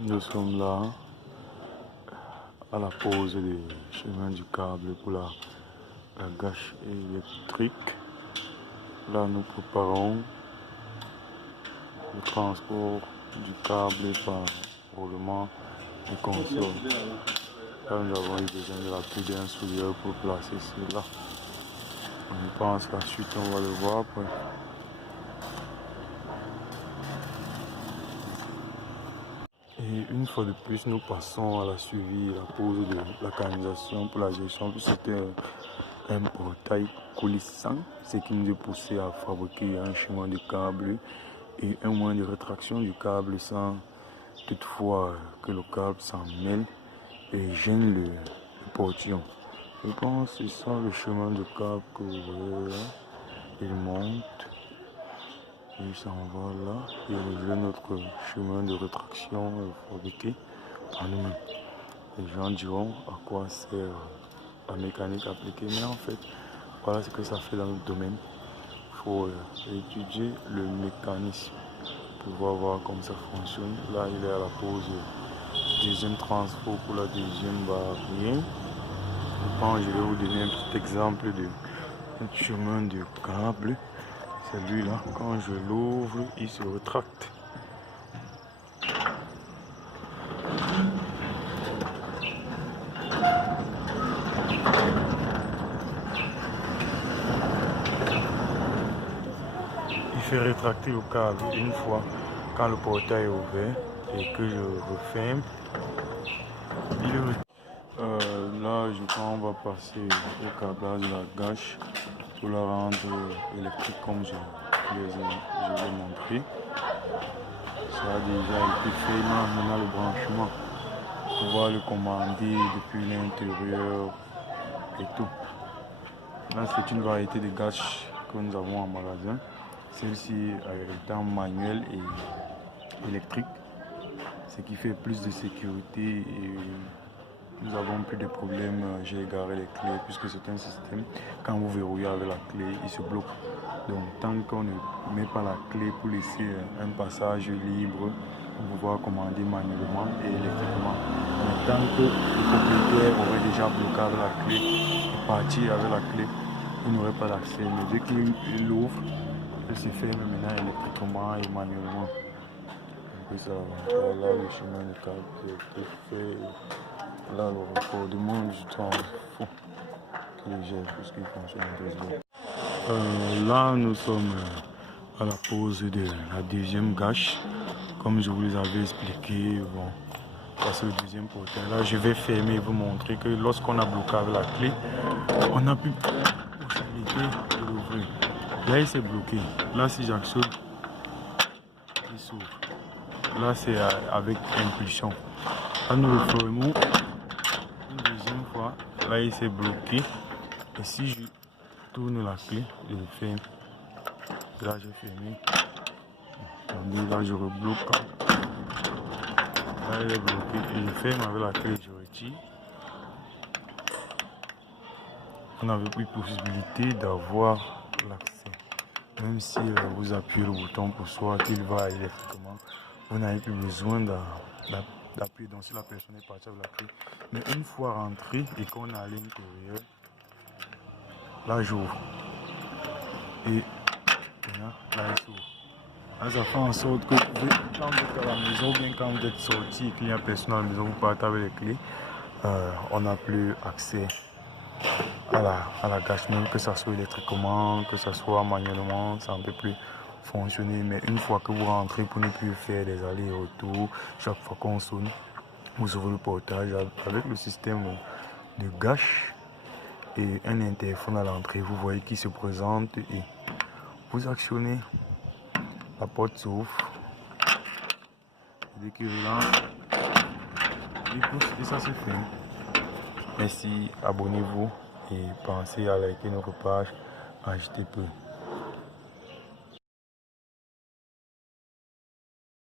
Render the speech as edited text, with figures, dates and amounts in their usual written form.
Nous sommes là à la pose des chemins du câble pour la gâche électrique. Là, nous préparons le transport du câble par roulement et console. Là, nous avons eu besoin de l'appui d'un soudeur pour placer cela. On pense la suite, on va le voir après. Et une fois de plus, nous passons à la suivi, la pose de la canalisation pour la gestion. C'était un portail coulissant, ce qui nous a poussé à fabriquer un chemin de câble et un moyen de rétraction du câble sans toutefois que le câble s'en mêle et gêne le portillon. Je pense que c'est ça le chemin de câble que vous voyez là. Il monte. Il s'en va là et rejoint notre chemin de rétraction fabriqué par nous-mêmes. Les gens diront à quoi sert la mécanique appliquée, mais en fait, voilà ce que ça fait dans notre domaine. Il faut étudier le mécanisme pour voir comment ça fonctionne. Là, il est à la pause deuxième transport pour la deuxième barrière. Je vais vous donner un petit exemple de chemin de câble. Celui-là, quand je l'ouvre, il se rétracte. Il fait rétracter le câble une fois quand le portail est ouvert et que je referme. Là, je crois qu'on va passer au câblage de la gâche pour la rendre électrique comme je l'ai montré. Ça a déjà été fait. Maintenant le branchement, pouvoir le commander depuis l'intérieur et tout. Là, c'est une variété de gâches que nous avons en magasin. Celle-ci étant manuelle et électrique, ce qui fait plus de sécurité et nous avons plus de problèmes. J'ai égaré les clés puisque c'est un système. Quand vous verrouillez avec la clé, il se bloque. Donc tant qu'on ne met pas la clé pour laisser un passage libre pour pouvoir commander manuellement et électriquement. Mais tant que le propriétaire aurait déjà bloqué avec la clé et parti avec la clé, vous n'aurez pas d'accès. Mais dès qu'il l'ouvre, il se ferme maintenant électriquement et manuellement. Donc ça, là le chemin de câble qui a été fait. Là, le report du monde du temps fou qui gère tout ce qui fonctionne en là, nous sommes à la pose de la deuxième gâche. Comme je vous l'avais expliqué, bon, c'est le deuxième portail. Là, je vais fermer et vous montrer que lorsqu'on a bloqué avec la clé, on n'a plus possibilité de l'ouvrir. Là, il s'est bloqué. Là, si j'actionne, il s'ouvre. Là, c'est avec impulsion. Là, nous le fermons. Une deuxième fois, là il s'est bloqué et si je tourne la clé, je le ferme. Là j'ai fermé. Là je rebloque. Là il est bloqué et je ferme avec la clé, je retire. On n'avait plus possibilité d'avoir l'accès. Même si vous appuyez le bouton pour soi qu'il va électriquement, vous n'avez plus besoin d'appuyer. Donc si la personne est partie avec la clé, mais une fois rentré et qu'on est à l'intérieur, là j'ouvre et là il s'ouvre. Là ça fait en sorte que quand vous êtes à la maison ou bien quand vous êtes sorti et qu'il n'y a personne à la maison, vous partez avec les clés, on n'a plus accès à la gâche, même que ça soit électriquement, que ça soit manuellement, ça ne peut plus fonctionner. Mais une fois que vous rentrez pour ne plus faire des allers et retours, chaque fois qu'on sonne, vous ouvrez le portail avec le système de gâche et un interphone à l'entrée. Vous voyez qui se présente et vous actionnez, la porte s'ouvre. Dès qu'il relance, il pousse et ça se fait. Merci, abonnez-vous et pensez à liker notre page HTP.